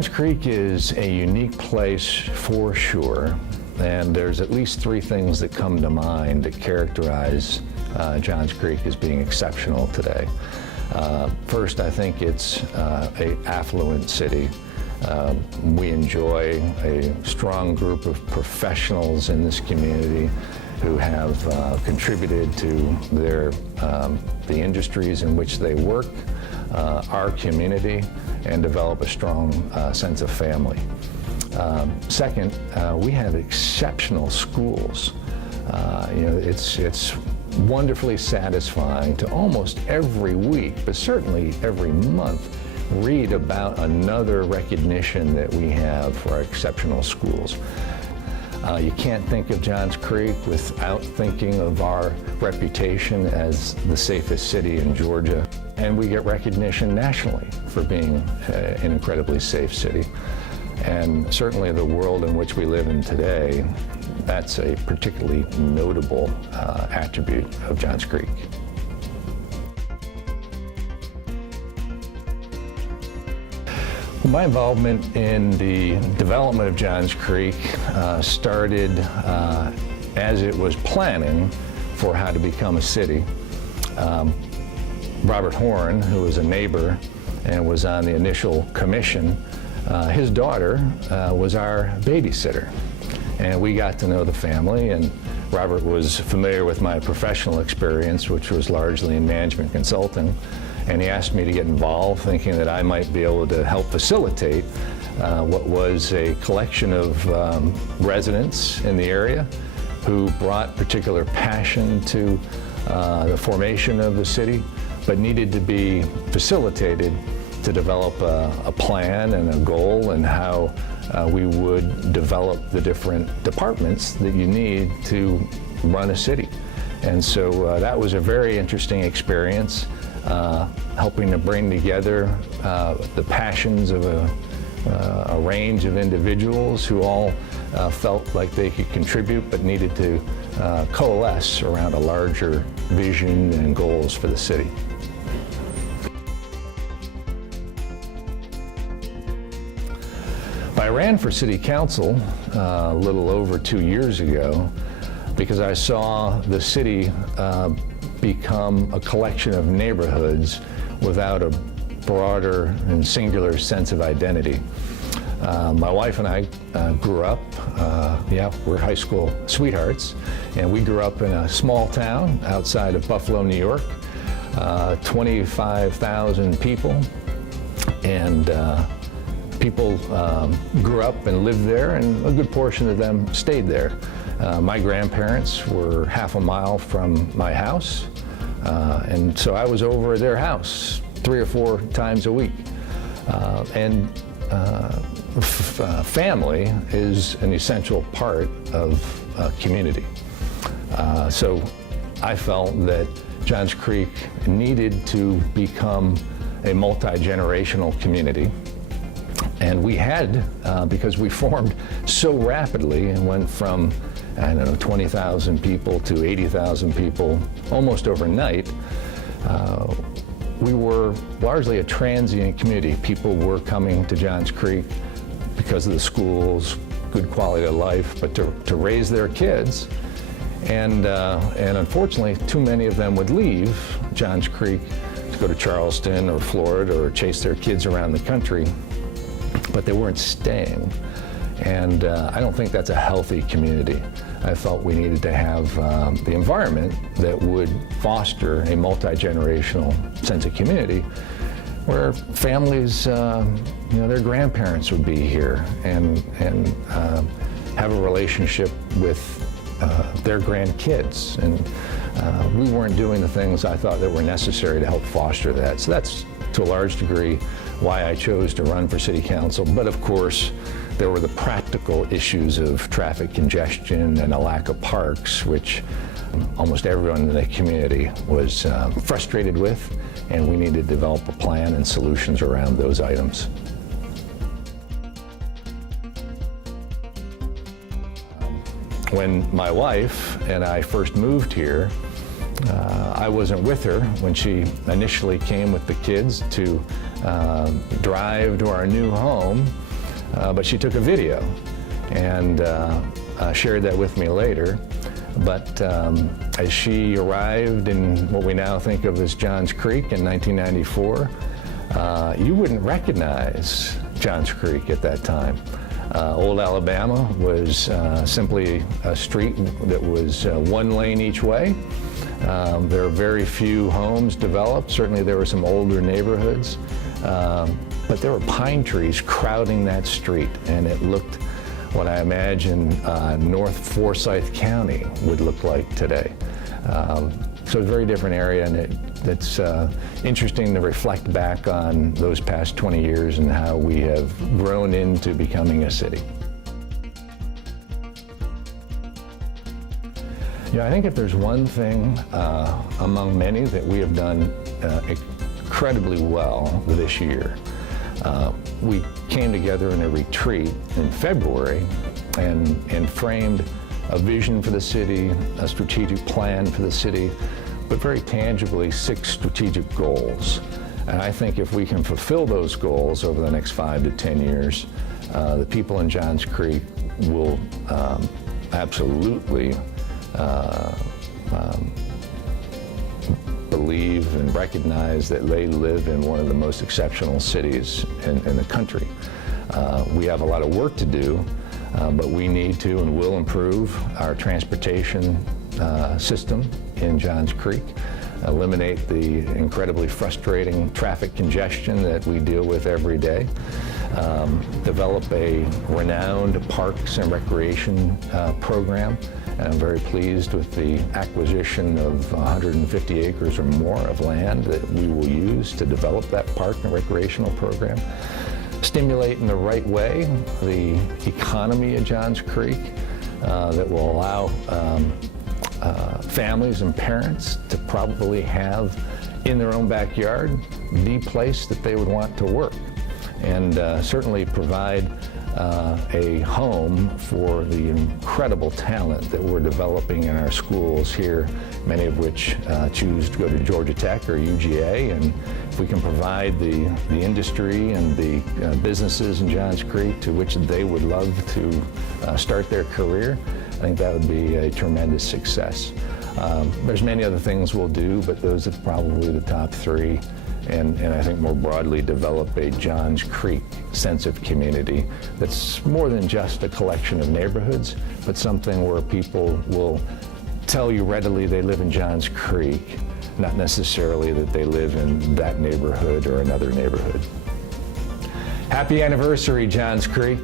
Johns Creek is a unique place for sure, and there's at least three things that come to mind that characterize Johns Creek as being exceptional today. First, I think it's an affluent city. We enjoy a strong group of professionals in this community who have contributed to the industries in which they work, our community, and develop a strong sense of family. Second, we have exceptional schools. It's wonderfully satisfying to almost every week, but certainly every month, read about another recognition that we have for our exceptional schools. You can't think of Johns Creek without thinking of our reputation as the safest city in Georgia. And we get recognition nationally for being an incredibly safe city. And certainly the world in which we live in today, that's a particularly notable attribute of Johns Creek. My involvement in the development of Johns Creek started as it was planning for how to become a city. Robert Horn, who was a neighbor and was on the initial commission, his daughter was our babysitter. And we got to know the family, and Robert was familiar with my professional experience, which was largely in management consulting. And he asked me to get involved, thinking that I might be able to help facilitate what was a collection of residents in the area who brought particular passion to the formation of the city, but needed to be facilitated to develop a plan and a goal and how we would develop the different departments that you need to run a city. And so that was a very interesting experience. Helping to bring together the passions of a range of individuals who all felt like they could contribute but needed to coalesce around a larger vision and goals for the city. I ran for city council a little over 2 years ago because I saw the city become a collection of neighborhoods without a broader and singular sense of identity. My wife and I grew up, we're high school sweethearts, and we grew up in a small town outside of Buffalo, New York, 25,000 people, and people grew up and lived there, and a good portion of them stayed there. My grandparents were half a mile from my house, and so I was over at their house 3 or 4 times a week. Family is an essential part of community. So I felt that Johns Creek needed to become a multi-generational community. And we had, because we formed so rapidly and went from, 20,000 people to 80,000 people almost overnight, we were largely a transient community. People were coming to Johns Creek because of the schools, good quality of life, but to raise their kids. And unfortunately, too many of them would leave Johns Creek to go to Charleston or Florida or chase their kids around the country, but they weren't staying. And I don't think that's a healthy community. I felt we needed to have the environment that would foster a multi-generational sense of community where families, their grandparents would be here and have a relationship with their grandkids. And we weren't doing the things I thought that were necessary to help foster that. So that's, to a large degree, why I chose to run for city council. But of course, there were the practical issues of traffic congestion and a lack of parks, which almost everyone in the community was frustrated with, and we needed to develop a plan and solutions around those items. When my wife and I first moved here, I wasn't with her when she initially came with the kids to drive to our new home but she took a video and shared that with me later. But as she arrived in what we now think of as Johns Creek in 1994, you wouldn't recognize Johns Creek at that time. Old Alabama was simply a street that was one lane each way. There are very few homes developed. Certainly there were some older neighborhoods, but there were pine trees crowding that street, and it looked what I imagine North Forsyth County would look like today. So it's a very different area, and it's interesting to reflect back on those past 20 years and how we have grown into becoming a city. Yeah, I think if there's one thing among many that we have done incredibly well this year, we came together in a retreat in February and framed a vision for the city, a strategic plan for the city, but very tangibly 6 strategic goals. And I think if we can fulfill those goals over the next 5 to 10 years, the people in Johns Creek will absolutely believe and recognize that they live in one of the most exceptional cities in the country. We have a lot of work to do, but we need to and will improve our transportation system in Johns Creek, eliminate the incredibly frustrating traffic congestion that we deal with every day, develop a renowned parks and recreation program. And I'm very pleased with the acquisition of 150 acres or more of land that we will use to develop that park and recreational program. Stimulate in the right way the economy of Johns Creek that will allow families and parents to probably have in their own backyard the place that they would want to work, and certainly provide a home for the incredible talent that we're developing in our schools here, many of which choose to go to Georgia Tech or UGA. And if we can provide the industry and the businesses in Johns Creek to which they would love to start their career, I think that would be a tremendous success. There's many other things we'll do, but those are probably the top 3. And I think more broadly develop a Johns Creek sense of community that's more than just a collection of neighborhoods, but something where people will tell you readily they live in Johns Creek, not necessarily that they live in that neighborhood or another neighborhood. Happy anniversary, Johns Creek.